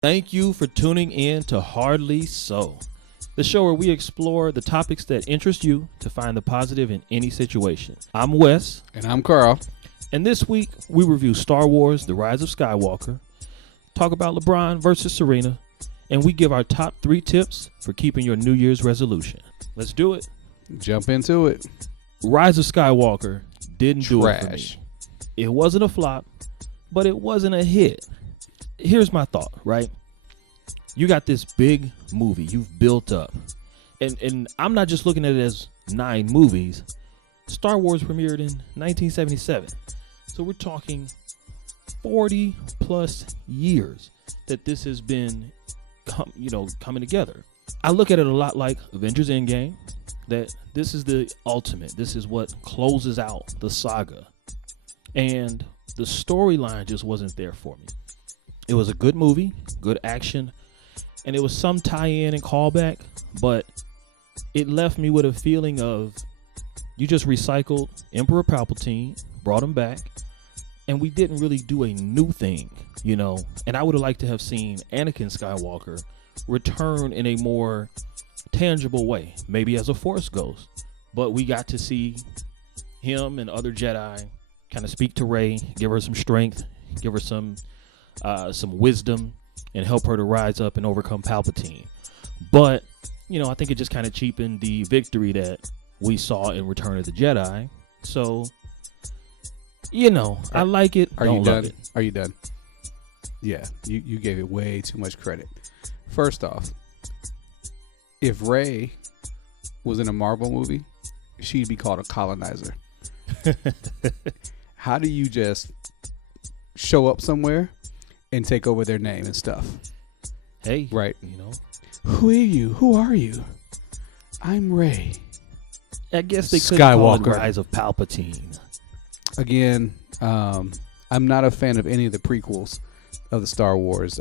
Thank you for tuning in to Hardly So, the show where we explore the topics that interest you to find the positive in any situation. I'm Wes. And I'm Carl. And this week, we review Star Wars, The Rise of Skywalker, talk about Lebron versus Serena, and we give our top 3 tips for keeping your New Year's resolution. Let's do it. Jump into it. Rise of Skywalker didn't do it for Trash. me. It wasn't a flop, but it wasn't a hit. Here's my thought, right? You got this big movie you've built up. And I'm not just looking at it as 9 movies. Star Wars premiered in 1977. So we're talking 40 plus years that this has been coming together. I look at it a lot like Avengers Endgame, that this is the ultimate. This is what closes out the saga. And the storyline just wasn't there for me. It was a good movie, good action, and it was some tie-in and callback, but it left me with a feeling of you just recycled Emperor Palpatine, brought him back, and we didn't really do a new thing, and I would have liked to have seen Anakin Skywalker return in a more tangible way, maybe as a Force ghost, but we got to see him and other Jedi kind of speak to Rey, give her some strength, give her some wisdom, and help her to rise up and overcome Palpatine. But, I think it just kind of cheapened the victory that we saw in Return of the Jedi. So, I like it. Are you done? Are you done? Yeah, you gave it way too much credit. First off, if Rey was in a Marvel movie, she'd be called a colonizer. How do you just show up somewhere and take over their name and stuff? Hey, right. Who are you? Who are you? I'm Rey. I guess they could call it Rise of Palpatine. Again, I'm not a fan of any of the prequels of the Star Wars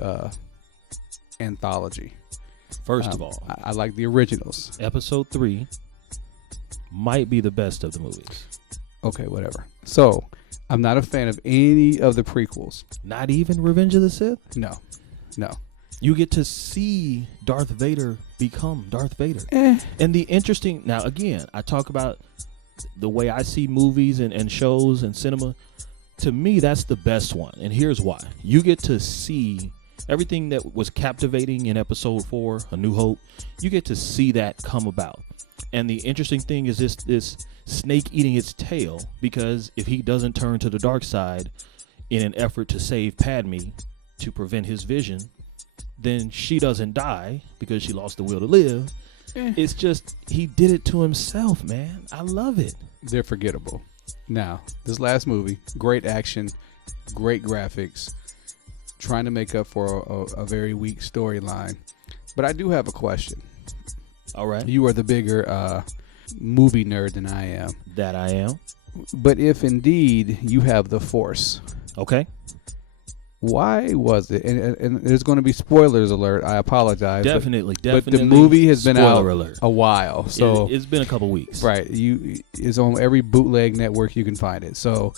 anthology. First of all, I like the originals. Episode 3 might be the best of the movies. Okay, whatever. So, I'm not a fan of any of the prequels. Not even Revenge of the Sith? No. You get to see Darth Vader become Darth Vader. And the interesting... Now, again, I talk about the way I see movies and shows and cinema. To me, that's the best one. And here's why. You get to see everything that was captivating in Episode 4, A New Hope. You get to see that come about. And the interesting thing is this snake eating its tail, because if he doesn't turn to the dark side in an effort to save Padme to prevent his vision, then she doesn't die because she lost the will to live. It's just, he did it to himself, man. I love it. They're forgettable. Now, this last movie, great action, great graphics, trying to make up for a very weak storyline. But I do have a question. All right. You are the bigger movie nerd than I am. That I am. But if indeed you have the Force. Okay. Why was it? And there's going to be spoilers alert. I apologize. Definitely. But the movie has been out alert. A while. So it's been a couple weeks. Right. It's on every bootleg network you can find it. So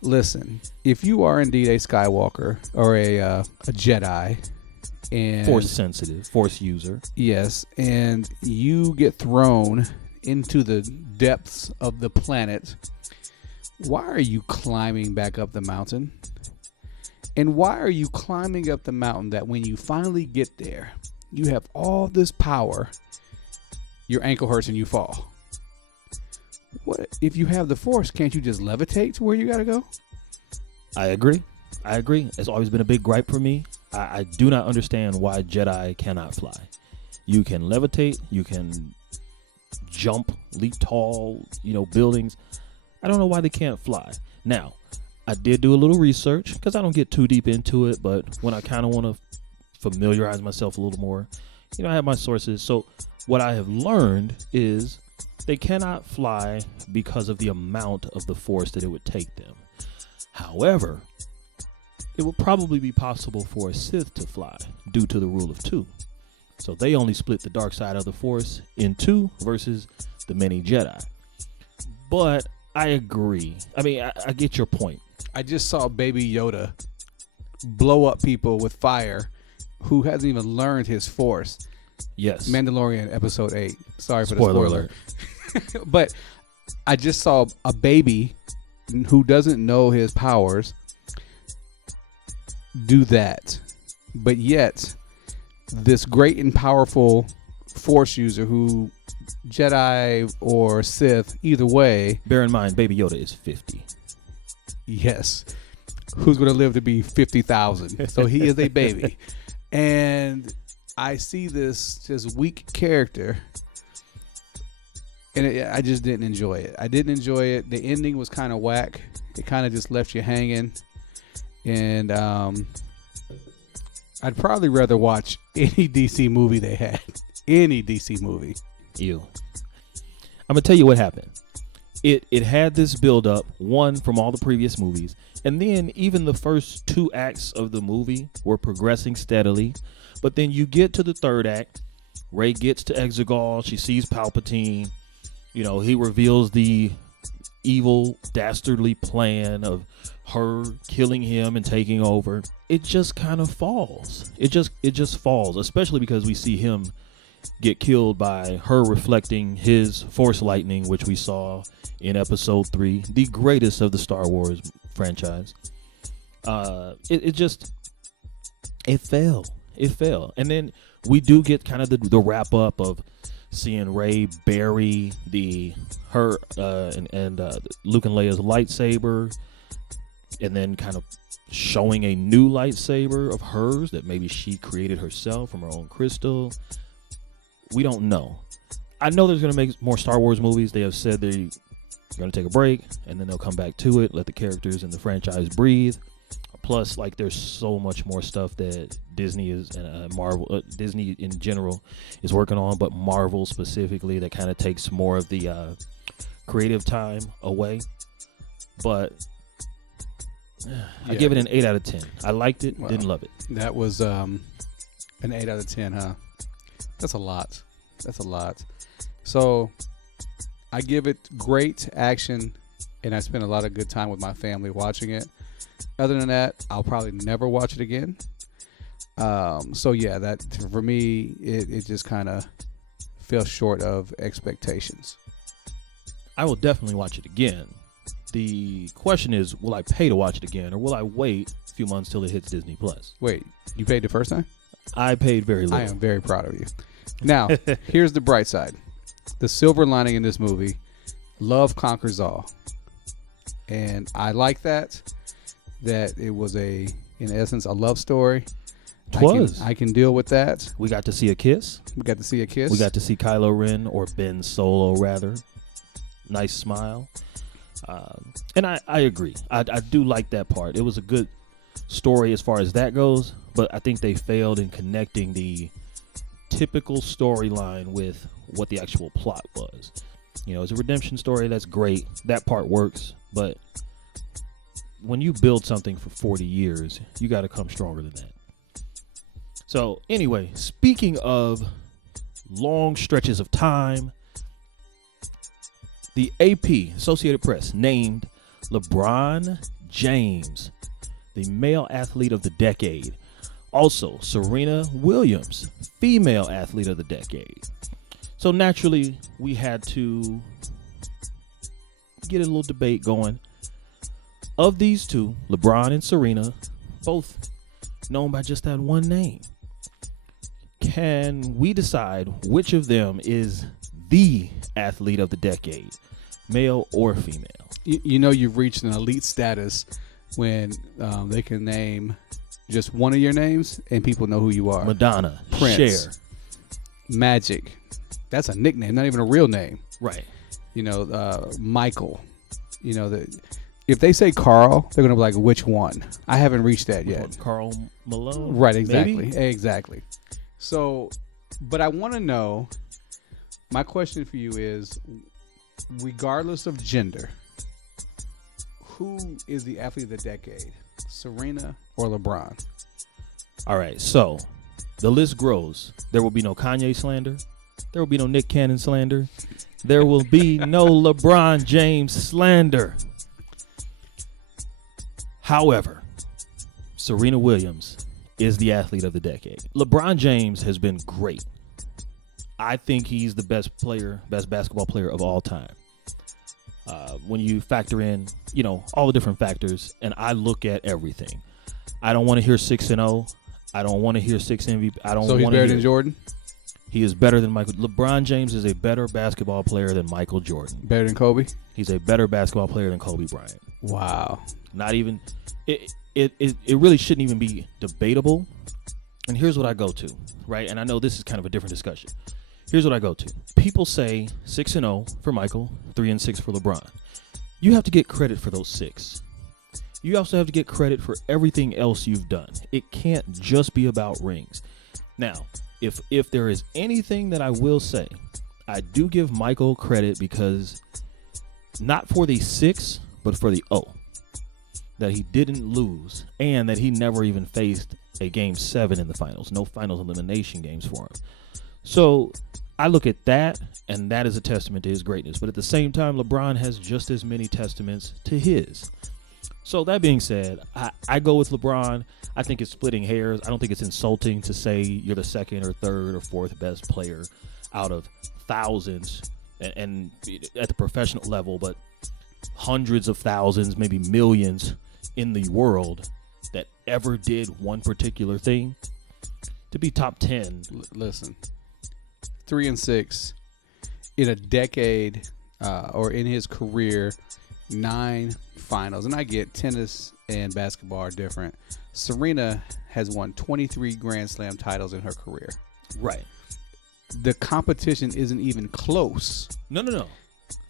listen, if you are indeed a Skywalker or a Jedi, and Force sensitive, Force user. Yes, and you get thrown into the depths of the planet, why are you climbing back up the mountain? And why are you climbing up the mountain that when you finally get there, you have all this power, your ankle hurts and you fall? What if you have the Force, can't you just levitate to where you got to go? I agree. It's always been a big gripe for me. I do not understand why Jedi cannot fly. You can levitate, you can jump, leap tall, buildings. I don't know why they can't fly. Now, I did do a little research because I don't get too deep into it, but when I kind of want to familiarize myself a little more, I have my sources. So what I have learned is they cannot fly because of the amount of the Force that it would take them. However, it would probably be possible for a Sith to fly due to the rule of 2. So they only split the dark side of the Force in 2 versus the many Jedi. But I agree. I mean, I get your point. I just saw Baby Yoda blow up people with fire who hasn't even learned his force. Yes. Mandalorian episode 8. Sorry for the Spoiler spoiler. But I just saw a baby who doesn't know his powers do that. But yet, this great and powerful Force user who Jedi or Sith, either way. Bear in mind, Baby Yoda is 50. Yes. Who's going to live to be 50,000? So he is a baby. And I see this just weak character, and I just didn't enjoy it. I didn't enjoy it. The ending was kind of whack. It kind of just left you hanging. And I'd probably rather watch any DC movie they had. Any DC movie. Ew. I'm going to tell you what happened. It had this build up, one from all the previous movies, and then even the first 2 acts of the movie were progressing steadily. But then you get to the 3rd act, Rey gets to Exegol, she sees Palpatine, he reveals the evil, dastardly plan of her killing him and taking over. It just kind of falls. It just falls, especially because we see him get killed by her reflecting his Force lightning, which we saw in episode 3, the greatest of the Star Wars franchise. It fell. And then we do get kind of the wrap up of seeing Rey bury Luke and Leia's lightsaber, and then kind of showing a new lightsaber of hers that maybe she created herself from her own crystal. We don't know. I know there's going to make more Star Wars movies. They have said they're going to take a break, and then they'll come back to it, let the characters in the franchise breathe. Plus, there's so much more stuff that Disney is and Marvel, Disney in general is working on, but Marvel specifically, that kind of takes more of the creative time away. But I give it an 8 out of 10. I liked it, didn't love it. That was an 8 out of 10, huh? That's a lot. So I give it great action, and I spent a lot of good time with my family watching it. Other than that, I'll probably never watch it again. So yeah, that for me, it just kind of fell short of expectations. I will definitely watch it again. The question is, will I pay to watch it again, or will I wait a few months till it hits Disney Plus? Wait, you paid the first time? I paid very little. I am very proud of you. Now, here's the bright side. The silver lining in this movie, love conquers all. And I like that it was in essence, a love story. I can deal with that. We got to see a kiss. We got to see Kylo Ren, or Ben Solo, rather. Nice smile. And I agree. I do like that part. It was a good story as far as that goes, but I think they failed in connecting the typical storyline with what the actual plot was. It's a redemption story. That's great. That part works. But when you build something for 40 years, you got to come stronger than that. So anyway, speaking of long stretches of time, the AP, Associated Press, named LeBron James the male athlete of the decade. Also, Serena Williams, female athlete of the decade. So naturally, we had to get a little debate going. Of these two, LeBron and Serena, both known by just that one name. Can we decide which of them is the athlete of the decade, male or female? You've reached an elite status when they can name just one of your names and people know who you are. Madonna, Prince, Cher, Magic. That's a nickname, not even a real name. Right. Michael. If they say Carl, they're going to be like, which one? I haven't reached that yet. Carl Malone? Right, exactly. Maybe? Exactly. So, but I want to know, my question for you is, regardless of gender, who is the athlete of the decade? Serena or LeBron? All right, so the list grows. There will be no Kanye slander. There will be no Nick Cannon slander. There will be no LeBron James slander. However, Serena Williams is the athlete of the decade. LeBron James has been great. I think he's the best basketball player of all time. When you factor in, all the different factors, and I look at everything. I don't want to hear 6-0. I don't want to hear 6 MVP. I don't. So he's better than Jordan? He is better than Michael. LeBron James is a better basketball player than Michael Jordan. Better than Kobe? He's a better basketball player than Kobe Bryant. Wow. Not even. It really shouldn't even be debatable. And here's what I go to, right? And I know this is kind of a different discussion. Here's what I go to. People say 6-0 for Michael, 3-6 for LeBron. You have to get credit for those 6. You also have to get credit for everything else you've done. It can't just be about rings. Now, if there is anything that I will say, I do give Michael credit because not for the 6, but for the 0. That he didn't lose and that he never even faced a game 7 in the finals. No finals elimination games for him. So I look at that, and that is a testament to his greatness. But at the same time, LeBron has just as many testaments to his. So that being said, I go with LeBron. I think it's splitting hairs. I don't think it's insulting to say you're the second or third or fourth best player out of thousands and at the professional level, but hundreds of thousands, maybe millions in the world that ever did one particular thing. To be top 10. Listen, 3-6 in a decade or in his career, 9 finals. And I get tennis and basketball are different. Serena has won 23 Grand Slam titles in her career. Right. The competition isn't even close. No.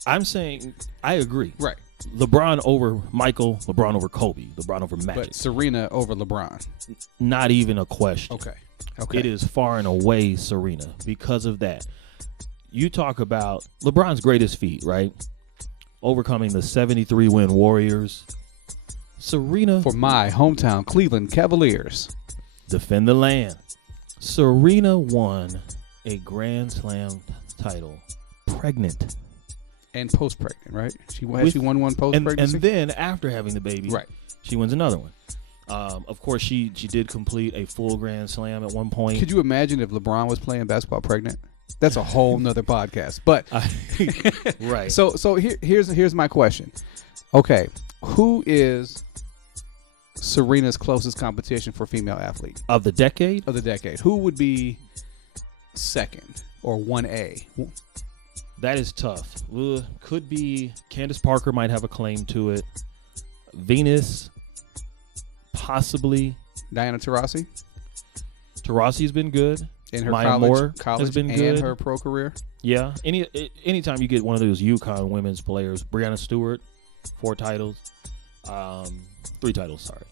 I'm saying I agree. Right. LeBron over Michael, LeBron over Kobe, LeBron over Magic. But Serena over LeBron. Not even a question. Okay. It is far and away Serena because of that. You talk about LeBron's greatest feat, right? Overcoming the 73-win Warriors. Serena. For my hometown, Cleveland Cavaliers. Defend the land. Serena won a Grand Slam title pregnant. And post-pregnant, right? She won one post-pregnancy? And then after having the baby, right, she wins another one. Of course, she did complete a full Grand Slam at one point. Could you imagine if LeBron was playing basketball pregnant? That's a whole nother podcast. But right. So here's my question. Okay, who is Serena's closest competition for female athlete of the decade? Of the decade, who would be second or 1A? That is tough. Could be Candace Parker might have a claim to it. Venus, possibly. Diana Taurasi. Taurasi's been good. In her Maya Moore college has been and good. Her pro career. Yeah. Anytime you get one of those UConn women's players, Breanna Stewart, 4 titles, 3 titles. Sorry.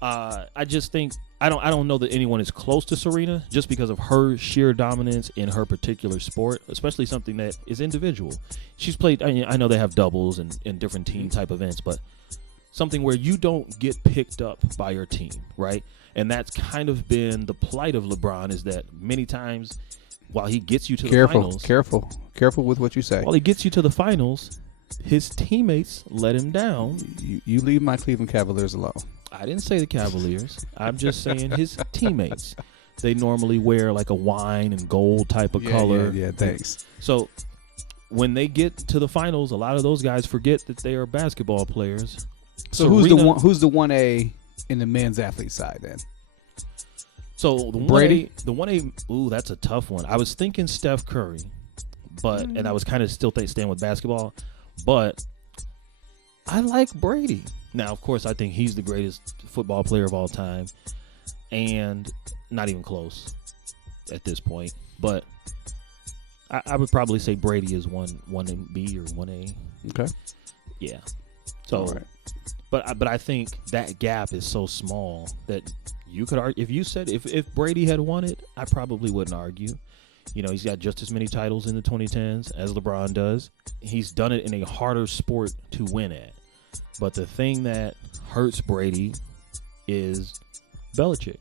I just think I don't know that anyone is close to Serena just because of her sheer dominance in her particular sport, especially something that is individual. She's played. I know they have doubles and different team type events, but something where you don't get picked up by your team, right? And that's kind of been the plight of LeBron is that many times while he gets you to the finals. Careful with what you say. While he gets you to the finals, his teammates let him down. You leave my Cleveland Cavaliers alone. I didn't say the Cavaliers. I'm just saying his teammates. They normally wear like a wine and gold type of color. Yeah, thanks. So when they get to the finals, a lot of those guys forget that they are basketball players. So who's the 1A in the men's athlete side then? So the Brady? The 1A, ooh, that's a tough one. I was thinking Steph Curry, and I was kind of still staying with basketball, but I like Brady. Now, of course, I think he's the greatest football player of all time, and not even close at this point. But I would probably say Brady is 1B or 1A. Okay. Yeah. So, right. but I think that gap is so small that you could argue. If you said if Brady had won it, I probably wouldn't argue. You know, he's got just as many titles in the 2010s as LeBron does. He's done it in a harder sport to win at. But the thing that hurts Brady is Belichick.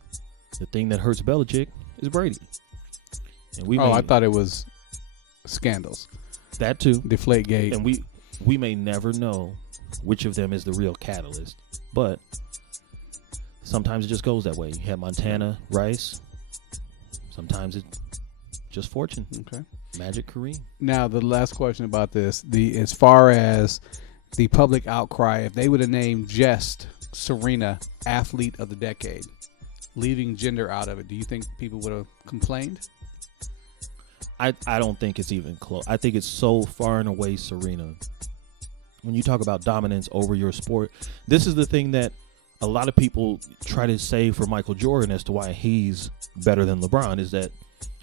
The thing that hurts Belichick is Brady. And I thought it was scandals. That too. Deflategate. And we may never know which of them is the real catalyst. But sometimes it just goes that way. You have Montana, Rice. Sometimes it's just fortune. Okay. Magic Kareem. Now, the last question about this, as far as the public outcry, if they would have named just Serena athlete of the decade, leaving gender out of it, do you think people would have complained? I don't think it's even close. I think it's so far and away Serena. When you talk about dominance over your sport, this is the thing that a lot of people try to say for Michael Jordan as to why he's better than LeBron, is that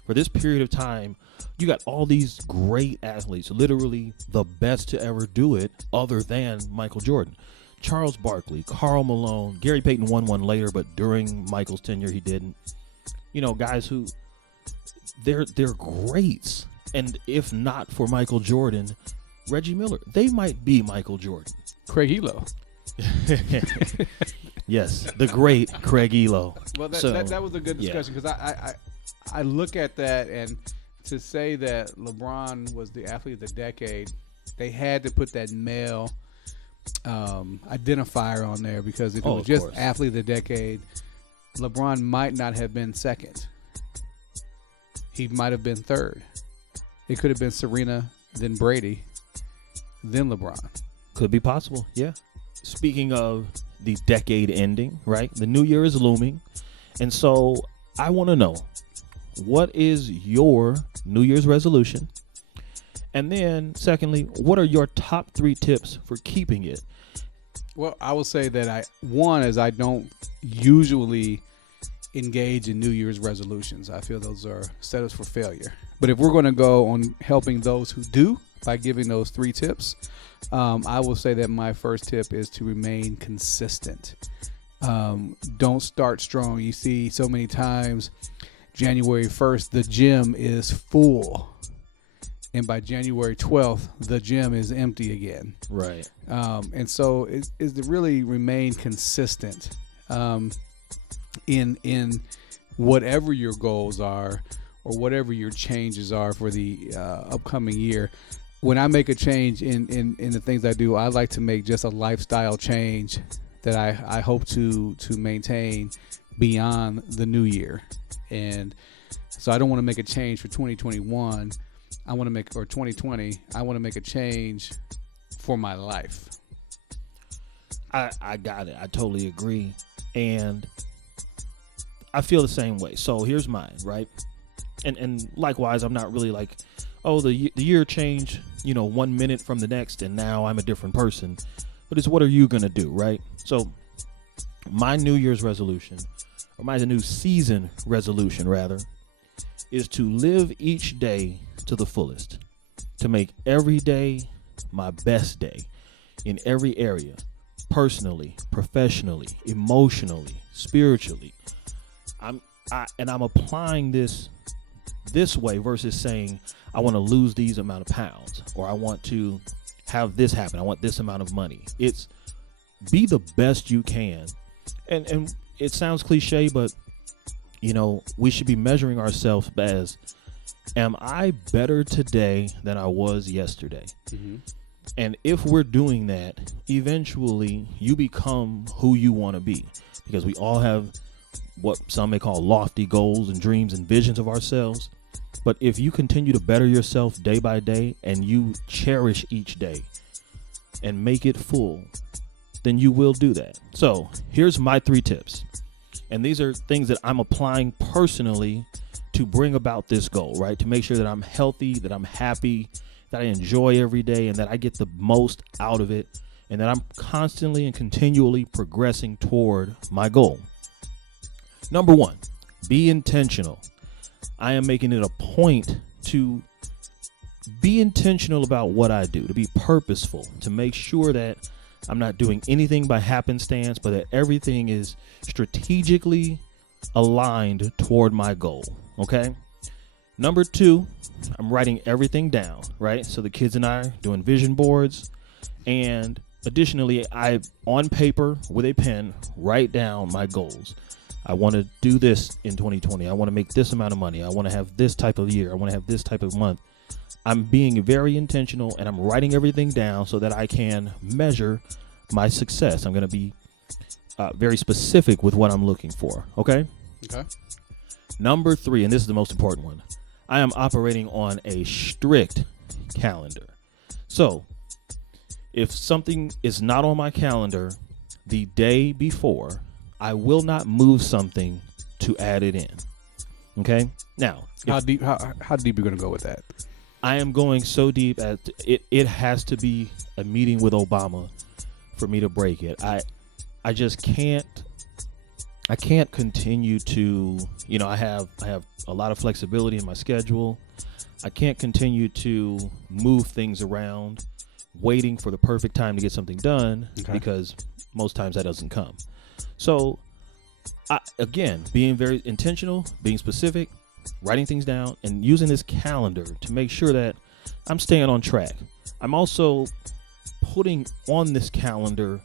for this period of time, you got all these great athletes, literally the best to ever do it other than Michael Jordan. Charles Barkley, Karl Malone, Gary Payton won one later, but during Michael's tenure, he didn't. You know, guys who they're greats. And if not for Michael Jordan, Reggie Miller, they might be Michael Jordan. Craig Elo. Yes, the great Craig Elo. Well, that was a good discussion, because I look at that, and to say that LeBron was the athlete of the decade, they had to put that male identifier on there, because if it was just athlete of the decade, LeBron might not have been second. He might have been third. It could have been Serena, then Brady, then LeBron. Could be possible, yeah. Speaking of the decade ending, right? The new year is looming. And so I want to know, what is your New Year's resolution? And then secondly, what are your top 3 tips for keeping it? Well, I will say that I don't usually engage in New Year's resolutions. I feel those are setups for failure. But if we're going to go on helping those who do by giving those 3 tips, I will say that my first tip is to remain consistent. Don't start strong. You see so many times January 1st, the gym is full. And by January 12th, the gym is empty again. Right. And so is to really remain consistent in whatever your goals are or whatever your changes are for the upcoming year. When I make a change in the things I do, I like to make just a lifestyle change that I hope to maintain beyond the new year. And so I don't want to make a change for 2021. I want to make, or 2020, I want to make a change for my life. I got it. I totally agree. And I feel the same way. So here's mine, right? And likewise, I'm not really like, oh, the year changed, 1 minute from the next, and now I'm a different person. But it's, what are you going to do, right? So my New Year's resolution, or my new season resolution, rather, is to live each day to the fullest, to make every day my best day in every area, personally, professionally, emotionally, spiritually. I'm applying this way versus saying I want to lose these amount of pounds, or I want to have this happen, I want this amount of money. It's be the best you can. And it sounds cliche, but we should be measuring ourselves as, am I better today than I was yesterday? Mm-hmm. And if we're doing that, eventually you become who you want to be, because we all have what some may call lofty goals and dreams and visions of ourselves. But if you continue to better yourself day by day, and you cherish each day and make it full, then you will do that. So here's my 3 tips. And these are things that I'm applying personally to bring about this goal, right? To make sure that I'm healthy, that I'm happy, that I enjoy every day, and that I get the most out of it, and that I'm constantly and continually progressing toward my goal. Number 1, be intentional. I am making it a point to be intentional about what I do, to be purposeful, to make sure that I'm not doing anything by happenstance, but that everything is strategically aligned toward my goal. Okay. Number 2, I'm writing everything down, right? So the kids and I are doing vision boards, and additionally, I, on paper with a pen, write down my goals. I want to do this in 2020. I want to make this amount of money. I want to have this type of year. I want to have this type of month. I'm being very intentional, and I'm writing everything down so that I can measure my success. I'm going to be very specific with what I'm looking for. Okay. Okay. Number 3, and this is the most important one. I am operating on a strict calendar. So if something is not on my calendar the day before, I will not move something to add it in. Okay. Now, How deep are you going to go with that? I am going so deep at it. It has to be a meeting with Obama for me to break it. I just can't. I can't continue to, I have a lot of flexibility in my schedule. I can't continue to move things around, waiting for the perfect time to get something done, because most times that doesn't come. So, again, being very intentional, being specific, writing things down, and using this calendar to make sure that I'm staying on track. I'm also putting on this calendar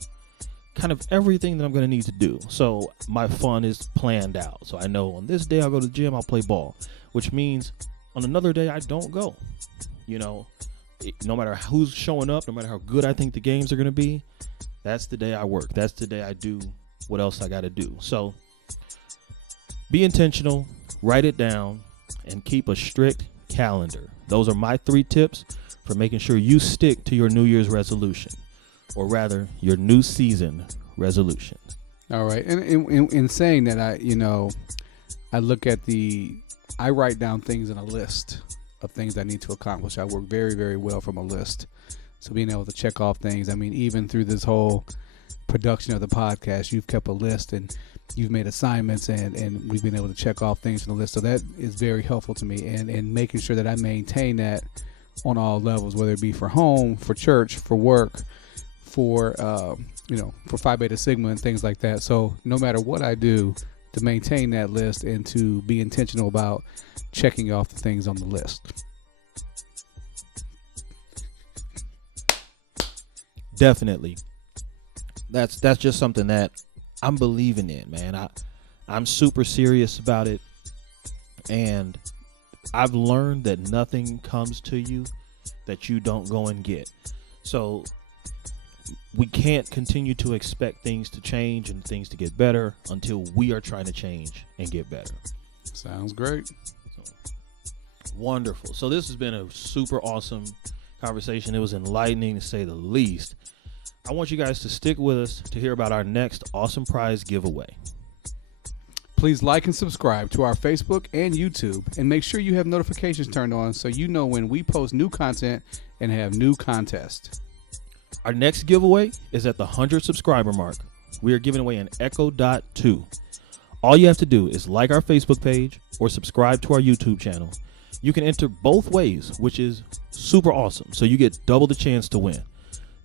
kind of everything that I'm going to need to do. So my fun is planned out. So I know on this day I'll go to the gym, I'll play ball, which means on another day I don't go. No matter who's showing up, no matter how good I think the games are going to be, that's the day I work. That's the day I do what else I got to do. So be intentional, write it down, and keep a strict calendar. Those are my 3 tips for making sure you stick to your New Year's resolution, or rather your new season resolution. All right. And in saying that, I write down things in a list of things I need to accomplish. I work very, very well from a list. So being able to check off things, even through this whole production of the podcast, you've kept a list and you've made assignments and we've been able to check off things from the list. So that is very helpful to me, and making sure that I maintain that on all levels, whether it be for home, for church, for work, for Phi Beta Sigma and things like that. So no matter what I do, to maintain that list and to be intentional about checking off the things on the list. Definitely. That's just something that I'm believing in, man. I'm super serious about it, and I've learned that nothing comes to you that you don't go and get. So we can't continue to expect things to change and things to get better until we are trying to change and get better. Sounds great. Wonderful. So this has been a super awesome conversation. It was enlightening, to say the least. I want you guys to stick with us to hear about our next awesome prize giveaway. Please like and subscribe to our Facebook and YouTube, and make sure you have notifications turned on so you know when we post new content and have new contests. Our next giveaway is at the 100 subscriber mark. We are giving away an Echo Dot 2. All you have to do is like our Facebook page or subscribe to our YouTube channel. You can enter both ways, which is super awesome. So you get double the chance to win.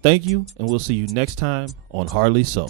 Thank you, and we'll see you next time on Hardly So.